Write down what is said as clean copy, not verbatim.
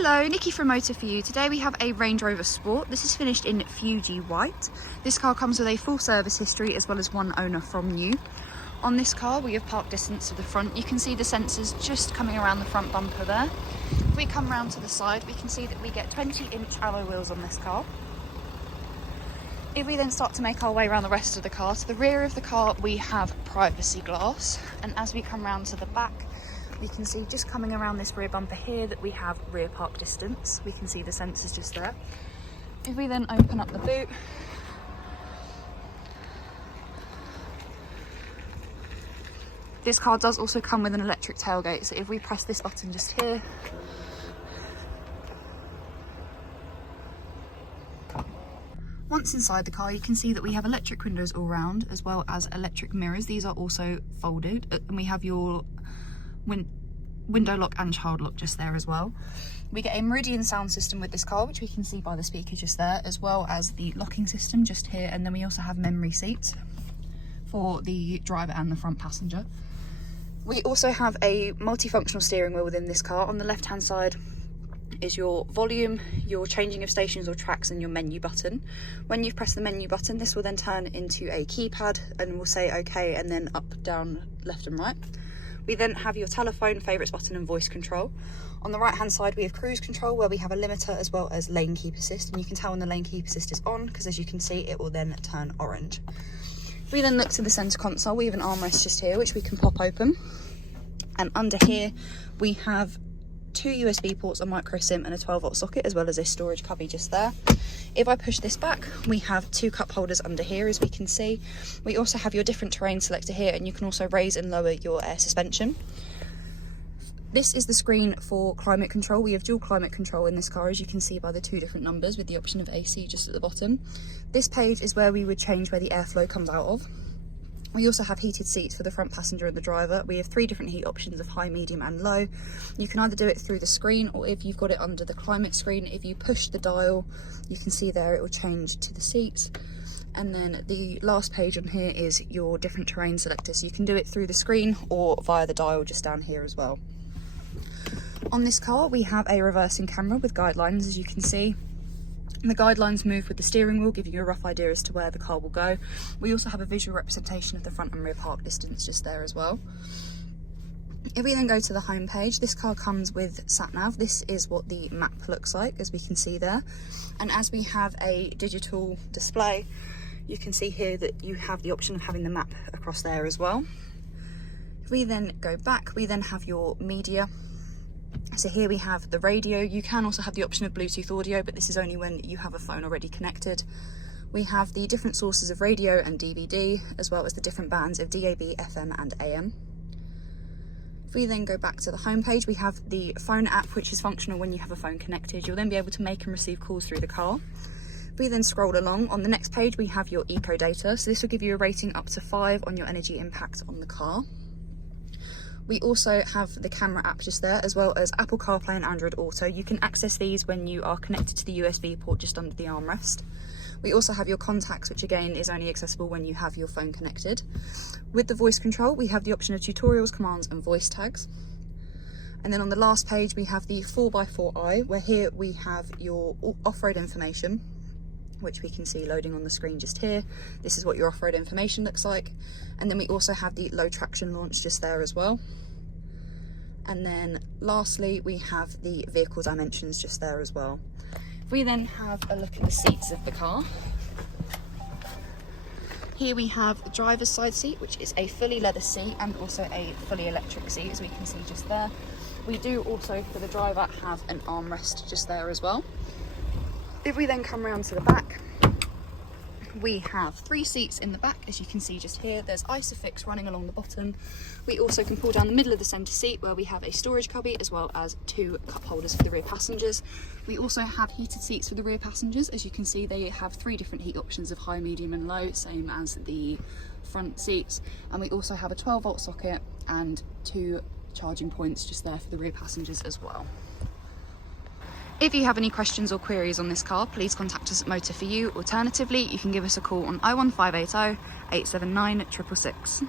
Hello, Nikki from Motor For You. Today we have a Range Rover Sport. This is finished in Fuji White. This car comes with a full service history as well as one owner from new. On this car we have park distance to the front. You can see the sensors just coming around the front bumper there. If we come round to the side we can see that we get 20-inch alloy wheels on this car. If we then start to make our way around the rest of the car, to the rear of the car we have privacy glass, and as we come round to the back we can see just coming around this rear bumper here that we have rear park distance. We can see the sensors just there. If we then open up the boot, this car does also come with an electric tailgate, so if we press this button just here, once inside the car you can see that we have electric windows all round as well as electric mirrors. These are also folded, and we have your window lock and child lock just there as well. We get a Meridian sound system with this car, which we can see by the speaker just there, as well as the locking system just here, and then we also have memory seats for the driver and the front passenger. We also have a multifunctional steering wheel within this car. On the left hand side is your volume, your changing of stations or tracks, and your menu button. When you've pressed the menu button, this will then turn into a keypad and will say OK, and then up, down, left and right. We then have your telephone, favourites button and voice control. On the right hand side we have cruise control, where we have a limiter as well as lane keep assist, and you can tell when the lane keep assist is on because, as you can see, it will then turn orange. If we then look to the centre console, we have an armrest just here which we can pop open, and under here we have two USB ports, a micro SIM and a 12-volt socket, as well as a storage cubby just there. If I push this back, we have two cup holders under here, as we can see. We also have your different terrain selector here, and you can also raise and lower your air suspension. This is the screen for climate control. We have dual climate control in this car, as you can see by the two different numbers, with the option of AC just at the bottom. This page is where we would change where the airflow comes out of. We also have heated seats for the front passenger and the driver. We have three different heat options of high, medium and low. You can either do it through the screen, or if you've got it under the climate screen, if you push the dial, you can see there it will change to the seats. And then the last page on here is your different terrain selectors. So you can do it through the screen or via the dial just down here as well. On this car we have a reversing camera with guidelines, as you can see. The guidelines move with the steering wheel, giving you a rough idea as to where the car will go. We also have a visual representation of the front and rear park distance just there as well. If we then go to the home page, this car comes with SatNav. This is what the map looks like, as we can see there. And as we have a digital display, you can see here that you have the option of having the map across there as well. If we then go back, we then have your media. So here we have the radio. You can also have the option of Bluetooth audio, but this is only when you have a phone already connected. We have the different sources of radio and DVD, as well as the different bands of DAB, FM and AM. If we then go back to the home page, we have the phone app, which is functional when you have a phone connected. You'll then be able to make and receive calls through the car. If we then scroll along, on the next page we have your eco data. So this will give you a rating up to 5 on your energy impact on the car. We also have the camera app just there, as well as Apple CarPlay and Android Auto. You can access these when you are connected to the USB port just under the armrest. We also have your contacts, which again is only accessible when you have your phone connected. With the voice control, we have the option of tutorials, commands and voice tags. And then on the last page, we have the 4x4i, where here we have your off-road information, which we can see loading on the screen just here. This is what your off-road information looks like. And then we also have the low traction launch just there as well. And then lastly, we have the vehicle dimensions just there as well. If we then have a look at the seats of the car, here we have the driver's side seat, which is a fully leather seat and also a fully electric seat, as we can see just there. We do also, for the driver, have an armrest just there as well. If we then come around to the back, we have 3 seats in the back, as you can see just here. There's Isofix running along the bottom. We also can pull down the middle of the centre seat, where we have a storage cubby as well as 2 cup holders for the rear passengers. We also have heated seats for the rear passengers. As you can see, they have 3 different heat options of high, medium and low, same as the front seats. And we also have a 12-volt socket and 2 charging points just there for the rear passengers as well. If you have any questions or queries on this car, please contact us at Motor For You. Alternatively, you can give us a call on 01580 879 666.